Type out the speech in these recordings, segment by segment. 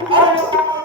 Yes.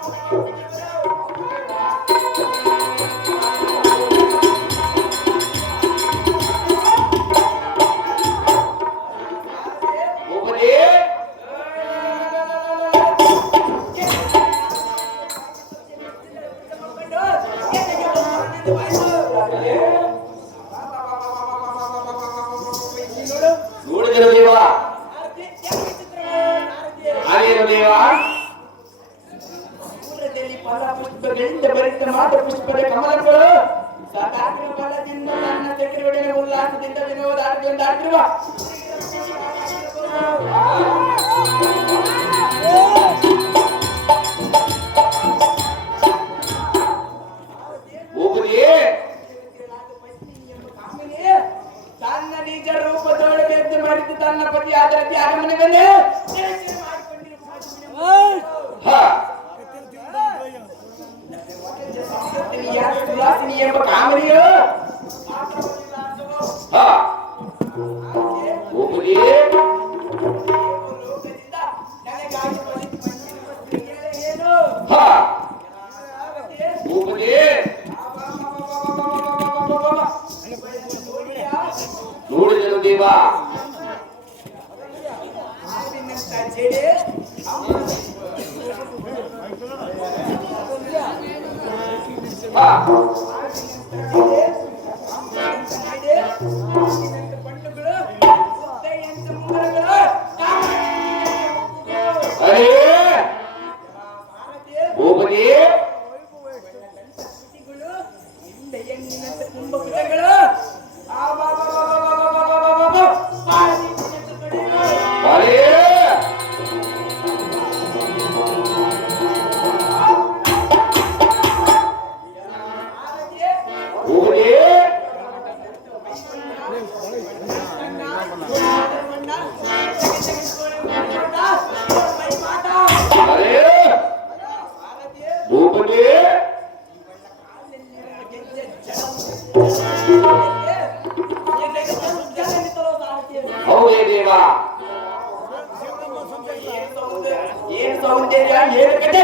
ಏನ್ ಸೌಂದರ್ಯ ಏನ್ ಕತೆ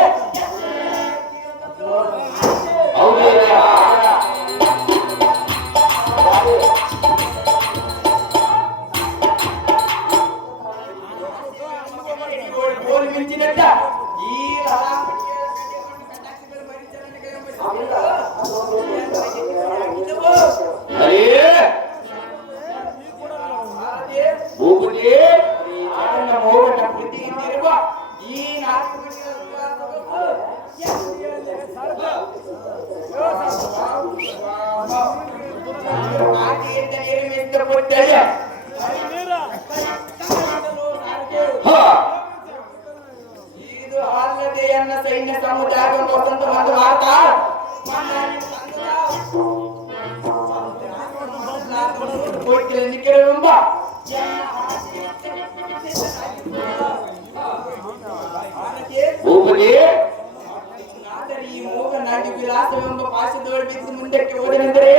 ಭೂಪತಿ ಆದರೆ ಈ ಮೋಗ ನಾಡಿ ವಿಲಾಸವೆಂಬ ಪಾಶದೊಳ ಬಿದ್ದು ಮುಂದಕ್ಕೆ ಹೋದನೆಂದರೆ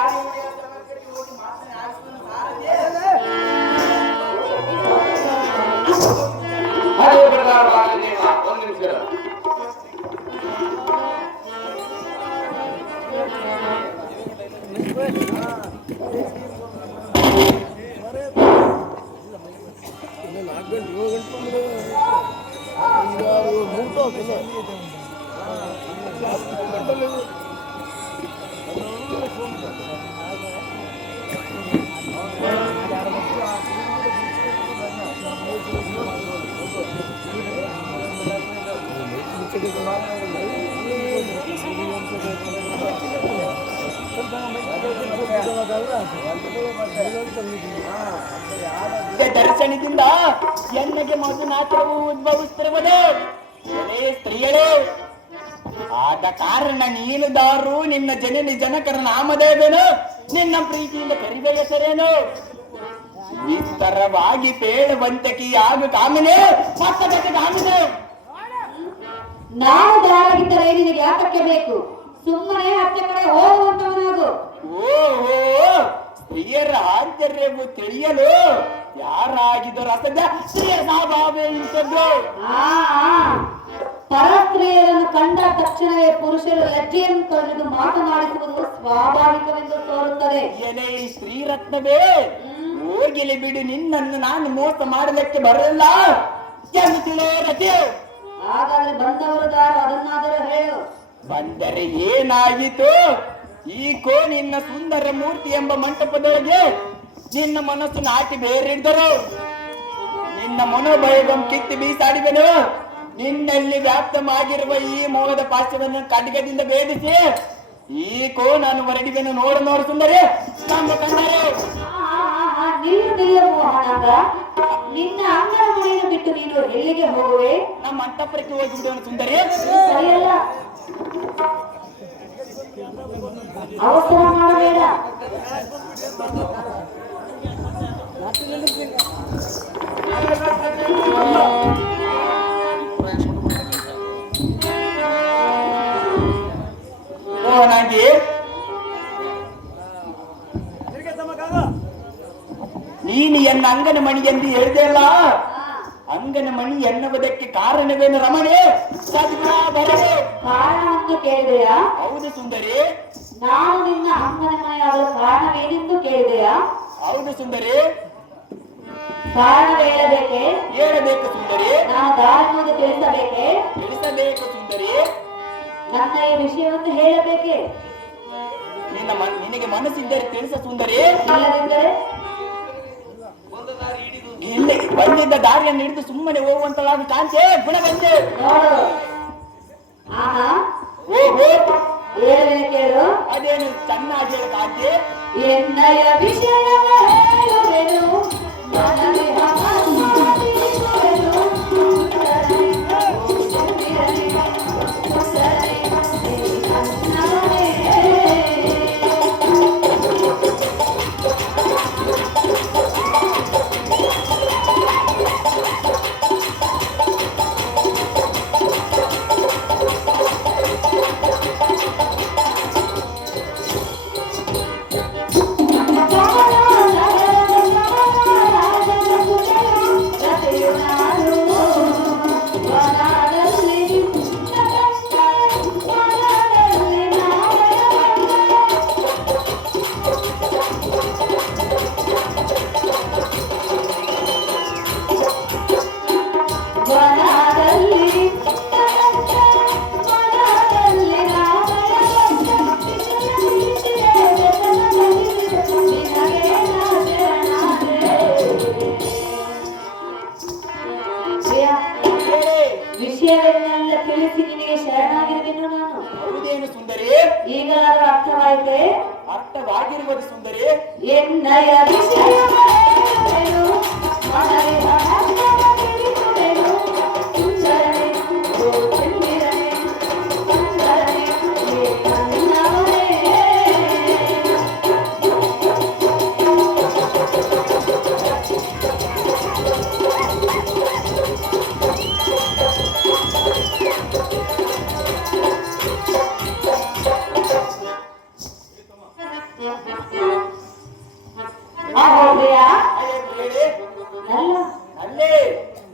ಈ ಮಧುನಾಥವು ಉದ್ಭವಿಸ್ತಿರುವುದು ಅದೇ ಸ್ತ್ರೀಯಳೇ ಆದ ಕಾರಣ ನೀನು ದಾರು ನಿನ್ನ ಜನನಿ ಜನಕರ ನಾಮದೇವೇನು? ನಿನ್ನ ಪ್ರೀತಿಯಿಂದ ಕರಿದ ಹೆಸರೇನು? ವಿಸ್ತರವಾಗಿ ಪೇಳುವಂತಕಿ ಆಗು ಕಾಮಿನೆ? ಮತ್ತೆ ಕಾಮಿನೆ? ನಾನು ದಾರಾಗಿದ್ದರೆ ನಿನಗೆ ಯಾತಕ್ಕೆ ಬೇಕು? ಸುಮ್ಮನೆ ಹತ್ತೆ ಕಡೆ ಹೋಗುವಂತವನಾಗು. ಓಹೋ ಸ್ತ್ರೀಯರ ಆಂತರ್ಯವು ತಿಳಿಯಲು ಯಾರಾಗಿದ್ದರು ಅಸದ್ಯ ಸ್ತ್ರೀಯ ಸ್ವಭಾವ ಇಂಥದ್ದು. ಪರಸ್ತ್ರೀಯರನ್ನು ಕಂಡ ತಕ್ಷಣವೇ ಪುರುಷರು ಲಜ್ಜೆಯನ್ನು ತೊರೆದು ಮಾತನಾಡಿಸುವುದು ಸ್ವಾಭಾವಿಕವೆಂದು ತೋರುತ್ತದೆ. ಎಲೆ ಈ ಶ್ರೀರತ್ನವೇ? ಹೋಗಿಲಿ ಬಿಡು ನಿನ್ನನ್ನು ನಾನು ಮೋಸ ಮಾಡಲಿಕ್ಕೆ ಬರಲ್ಲ ಎಂದು ಹಾಗಾದ್ರೆ ಬಂದವರು ದಾರು ಅದನ್ನಾದರೂ ಹೇಳು. ಬಂದರೆ ಏನಾಯಿತು? ಈಕೋ ನಿನ್ನ ಸುಂದರ ಮೂರ್ತಿ ಎಂಬ ಮಂಟಪದೊಳಗೆ ನಿನ್ನ ಮನಸ್ಸು ನಾಟಿ ಬೇರಿಡ್ದರು ನಿನ್ನ ಮನೋಭಯವನ್ನು ಕಿತ್ತಿ ಬೀಸಾಡಿದನು. ನಿನ್ನಲ್ಲಿ ವ್ಯಾಪ್ತವಾಗಿರುವ ಈ ಮೋಹದ ಪಾಶ್ಯವನ್ನು ಕಡ್ಗದಿಂದ ಭೇದಿಸಿ ಈಕೋ ನಾನು ಹೊರಡಿದನು. ನೋಡು ನೋಡು ಸುಂದರಿ ನಮ್ಮ ಕಂಡರೆ ನಿನ್ನ ಬಿಟ್ಟು ನೀನು ಎಲ್ಲಿಗೆ ಹೋಗುವೆ? ನಮ್ಮ ಅಂತಪುರಕ್ಕೆ ಹೋಗಿಬಿಡೋಣ ಸುಂದರಿ. ಸರಿಯಲ್ಲ. ಅವಸರ ಮಾಡಬೇಡ ಮೋಹನಾಗಿ ನೀನು ಎನ್ನ ಅಂಗನ ಮಣಿ ಎಂದು ಹೇಳಿದೆಯಲ್ಲ ಅಂಗನ ಮಣಿ ಎನ್ನುವುದಕ್ಕೆ ಕಾರಣವೇನು ರಮಣೆ ಸದ್ಗುಣ ಬರದೆ ಕಾರಣವನ್ನು ಕೇಳಿದೆಯಾ ಹೌದು ಸುಂದರಿ ನಾನು ನಿನ್ನ ಅಮ್ಮನ ಮನೆಯಾಗಲು ಕಾರಣವೇನೆಂದು ಕೇಳಿದೆಯಾ? ಹೌದು ಸುಂದರಿ. ಕಾರಣ ಹೇಳಬೇಕೆ ಹೇಳಬೇಕು ಸುಂದರಿ. ನಾನು ದಾರಿಯನ್ನು ತಿಳಿಸಬೇಕೆ? ತಿಳಿಸಬೇಕು ಸುಂದರಿ. ನನ್ನ ಈ ವಿಷಯವನ್ನು ಹೇಳಬೇಕೆ? ನಿನ್ನ ಮನ್- ನಿನಗೆ ಮನಸ್ಸಿದ್ದರೆ ತಿಳಿಸ ಸುಂದರಿ. ಇಲ್ಲದಿದ್ದರೆ? ಇಲ್ಲಿ ಬಂದಿದ್ದ ದಾರಿಯನ್ನು ಹಿಡಿದು ಸುಮ್ಮನೆ ಹೋಗುವಂತಳಾಗಿ ಕಾಂತೆ ಗುಣ ಬಂದೆ ನೋಡು. ಆಹಾ. ಓಹೋ. ಹೇಳುವೆ ಕೇಳು? ಅದೇನು ಚೆನ್ನಾಗಿ ಹೇಳು ಕಾಂತೆ ಎನ್ನಯ ವಿಷಯ ಹೇಳುವೆನು. ಮನವಿ ಹಮಸ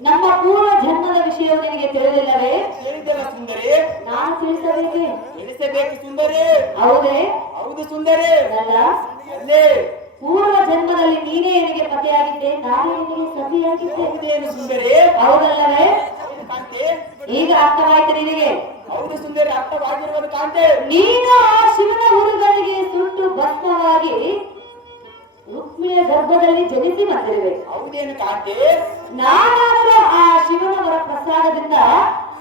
ನಮ್ಮ ಪೂರ್ವ ಜನ್ಮದ ವಿಷಯವು ನಿನಗೆ ತಿಳಿದಿಲ್ಲವೇ? ತಿಳಿದಿಲ್ಲ ಸುಂದರಿ. ನಾನು ತಿಳಿಸಬೇಕೆ? ತಿಳಿಸಬೇಕು ಸುಂದರಿ. ಹೌದೇ? ಹೌದು ಸುಂದರಿ. ಅಲ್ಲ? ಅಲ್ಲೇ. ಪೂರ್ವ ಜನ್ಮದಲ್ಲಿ ನೀನೇ ನನಗೆ ಪತಿಯಾಗಿದ್ದೆ ನಾನು ನಿನಗೆ ಸತಿಯಾಗಿದ್ದೆ. ಹೌದೇನು ಸುಂದರಿ? ಹೌದಲ್ಲವೇ? ಹೌದು ಈಗ ಅರ್ಥವಾಯ್ತು ನಿನಗೆ? ಹೌದು ಸುಂದರಿ ಅರ್ಥವಾಗಿರುವುದು ಕಾಣ್ತೇವೆ ನೀನು ಆ ಶಿವನ ಹುರುಗಳಿಗೆ ಸುಟ್ಟು ಭಸ್ಮವಾಗಿ ರುಕ್ಮಿಣಿಯ ಗರ್ಭದಲ್ಲಿ ಜನಿಸಿ ಬಂದಿರುವೆ ಹೌದೇನು ಕಾಂತೆ ನಾನಾದರೂ ಆ ಶಿವನವರ ಪ್ರಸಾದದಿಂದ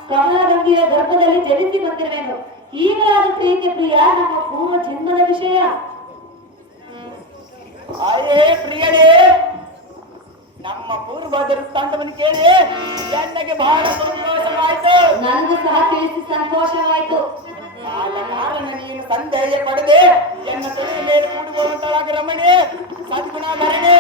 ಕಮಲಗಂಗೆಯ ಗರ್ಭದಲ್ಲಿ ಜನಿಸಿ ಬಂದಿರುವೆನು. ಈಗಲಾದ ಪ್ರೀತಿ ಪ್ರಿಯ ನಮ್ಮ ಪೂರ್ವ ಜನ್ಮದ ವಿಷಯ. ಅಯ್ಯೇ ಪ್ರಿಯಳೇ ನಮ್ಮ ಪೂರ್ವಜರು ತಂದವನು ಕೇಳಿ ಎಣ್ಣೆಗೆ ಬಹಳ ಸಂತೋಷವಾಯಿತು. ನನಗೂ ಸಹ ತಿಳಿಸಿ ಸಂತೋಷವಾಯಿತು. ಆದ ಕಾರಣ ನೀನು ಸಂದೇಹ ಪಡೆದೆ ಎನ್ನ ತೊಡೆಯ ಮೇಲೆ ಕೂಡುವಂತಳಾಗ ರಮಣಿ సద్గుణధరణి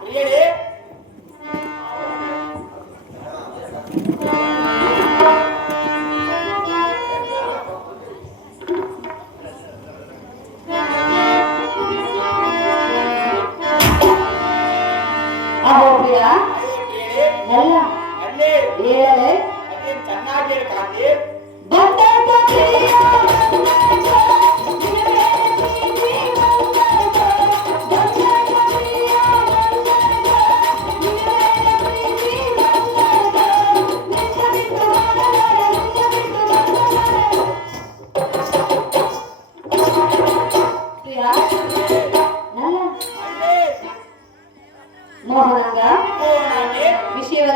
ಪ್ರಿಯ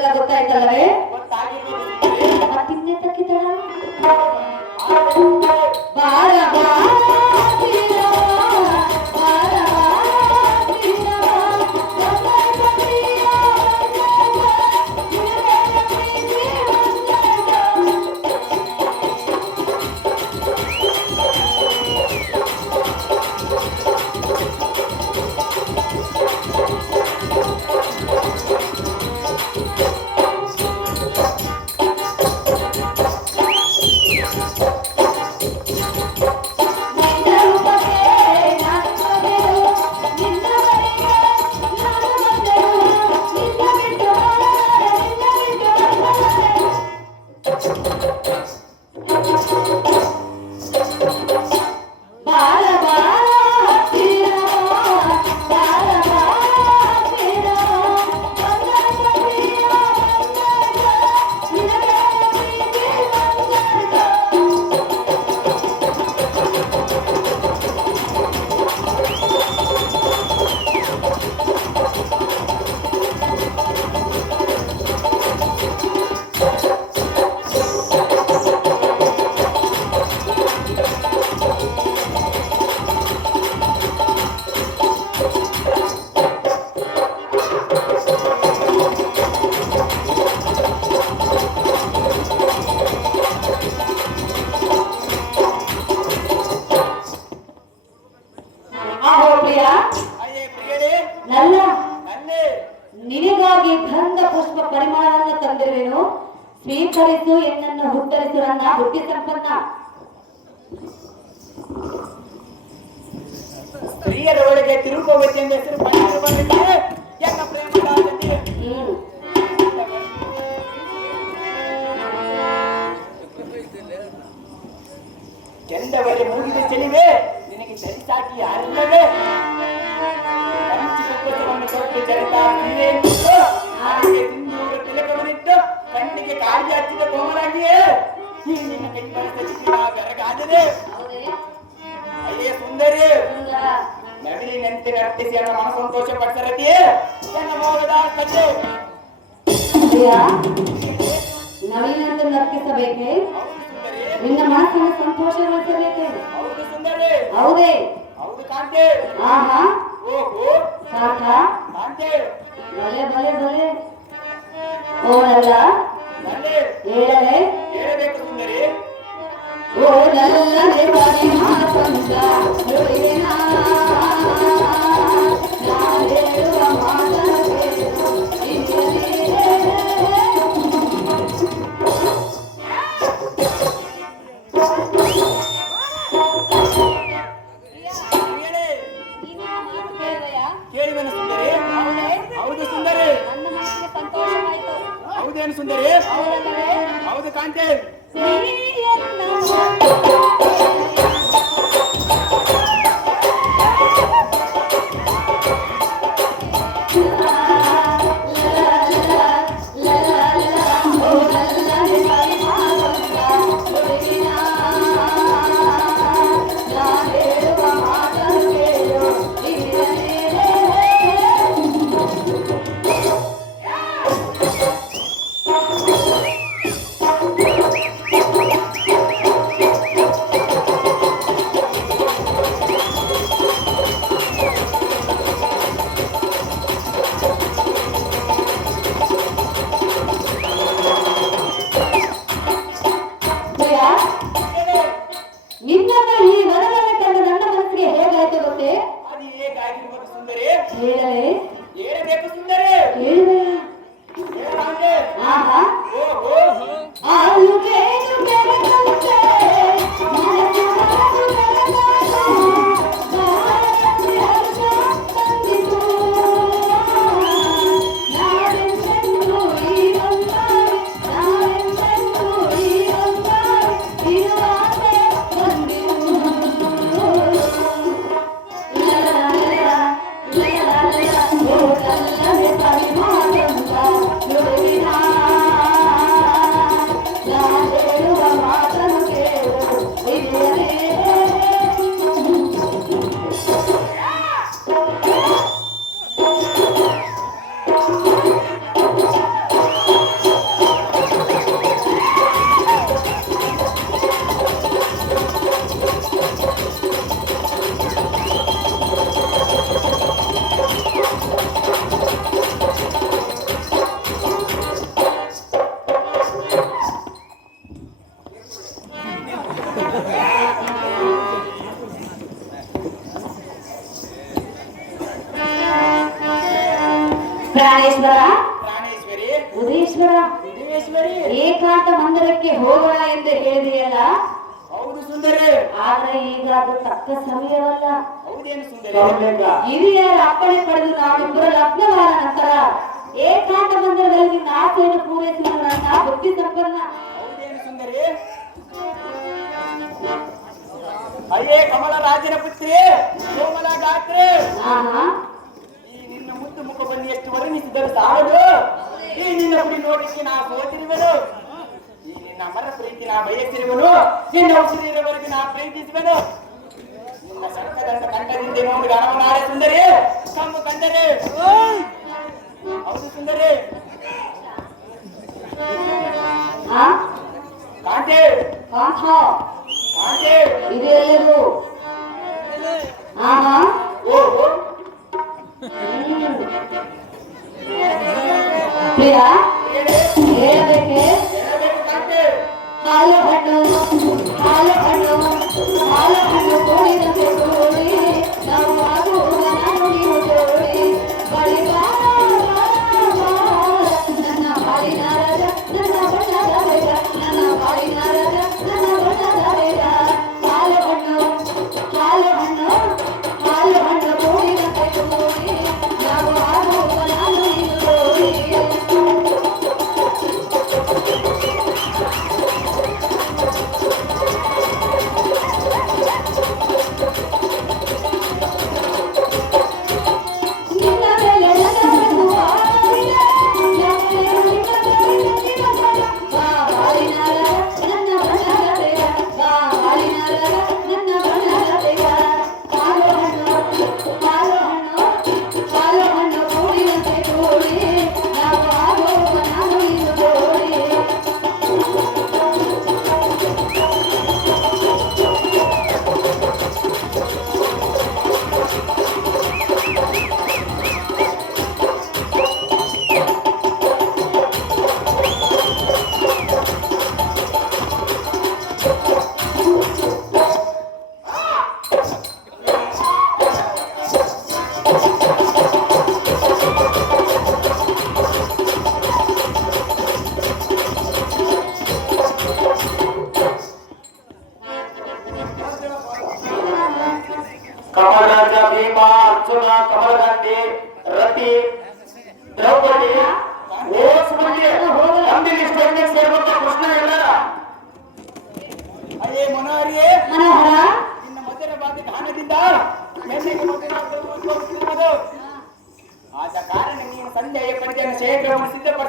ವಿಷಯವೆಲ್ಲ ಗೊತ್ತಾಯ್ತಲ್ಲವೇ ಗೊತ್ತಾಗಿರುವುದು ಸುಂದರಿ ಮತ್ತಿನ್ನೆ ತಕ್ಕಿದಳ ಆ ಬಾರ ಬಾರ ನಿನಗಾಗಿ ಗಂಧ ಪುಷ್ಪ ಪರಿಮಳವನ್ನು ತಂದಿರುವೆನು? ಸ್ವೀಕರಿಸು ಎನ್ನನ್ನು ಹುಟ್ಟರಿಸು ನನ್ನ ಹುಟ್ಟಿ ಸಂಪನ್ನ. ಸ್ತ್ರೀಯರ ಒಳಗೆ ಹೆಸರು ಬಂದಿದ್ದಾರೆ ಎನ್ನ ಕೆಂಡವರೆ ಮುಗಿದ ಚೆಲಿವೆ. ನಿನಗೆ ಸರಿಸಾಗಿ ಕಂಚಿ ಕುಕ್ಕಸವನ್ನು ತೊಟ್ಟು ಜರತ ಹಾಗೆ ಸಿಂಧೂರ ತಿಲಕವನ್ನಿಟ್ಟು ಕಣ್ಣಿಗೆ ಕಾಳಿ ಹಚ್ಚಿದ ಕೋಮಲಾಗಿಯೇ ಈ ನಿನ್ನ ಕೈ ಬಳಸಿದ ಬೆರಗಾದರೆ ಹೌದೇ ಅಯ್ಯೇ ಸುಂದರಿ. ನವಿಲಿನಂತೆ ನರ್ತಿಸಿ ನನ್ನ ಮನ ಸಂತೋಷ ಪಡಿಸರತಿಯೇ ಎನ್ನ ಮೋಗದ ನರ್ತಿಸಬೇಕೆ ನಿನ್ನ ಮನಸ್ಸನ್ನು ಸಂತೋಷಗೊಳಿಸಬೇಕೆ ಹೌದು ಸುಂದರಿ. ಹೌದೇ. ಹೌದು ಕಾಂತೆ. ಆಹಾ. ಓಹೋ ಸಾಕ ಕಾಂತೆ ಬಲೆ ಬಲೆ ಬಲೆ ಓನಲ್ಲ ನನ್ನೇ ಹೇಳಲೆ ಹೇಳಬೇಕು ಸುಂದರಿ? ಹೌದು ಕಾಂತೆ ಕಾಂತೆ ಆಹಾ ಓಹೋ ಆಲುಗೆನು ಮುದ್ದು ಮುಖ ಬನ್ನಿ ಎಷ್ಟು ವರ್ಣಿಸಿದರು ಸಾಲದು ಈ ನಿನ್ನ ಗುಡಿ ನೋಡಲಿಕ್ಕೆ ನಾ ಸೋತಿರುವೆನು. ಈ ನಿನ್ನ ಅಮರ ಪ್ರೀತಿ ನಾ ಬಯಸಿರುವನು. ನಿನ್ನ ಉಸಿರಿರುವವರೆಗೆ ನಾ ಪ್ರೀತಿಸುವೆನು. ನಿನ್ನ ಸರ್ಕದಂತ ಕಂಠದಿಂದ ನೋಡಿ ಗಣವನಾಡೆ ಸುಂದರಿ. ಕಮ್ಮು ಕಂಡರೆ. ಹೌದು ಸುಂದರಿ. ಹಾ ಕಾಂತೆ. ಕಾಂತ ಕಾಂತೆ. ಇದು ಎಲ್ಲದು ಆಹಾ. ಓಹೋ ಹ್ಮ್. ಪ್ರಿಯ ಹೇಳಿ ಹೇಳಬೇಕೆ ಹೇಳಬೇಕು ಕಾಂತೆ ಹಾಲು ಹಣ್ಣು ಹಾಲು ಹಣ್ಣು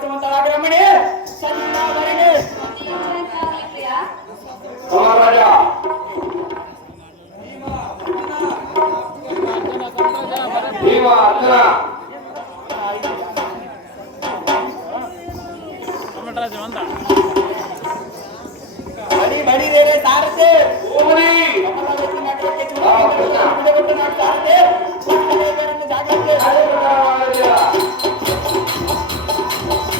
ಕೊಡುವಂತಳಾಗ ರಮಣಿ ಸಣ್ಣವರಿಗೆ ಮಹಾರಾಜ ಭೀಮ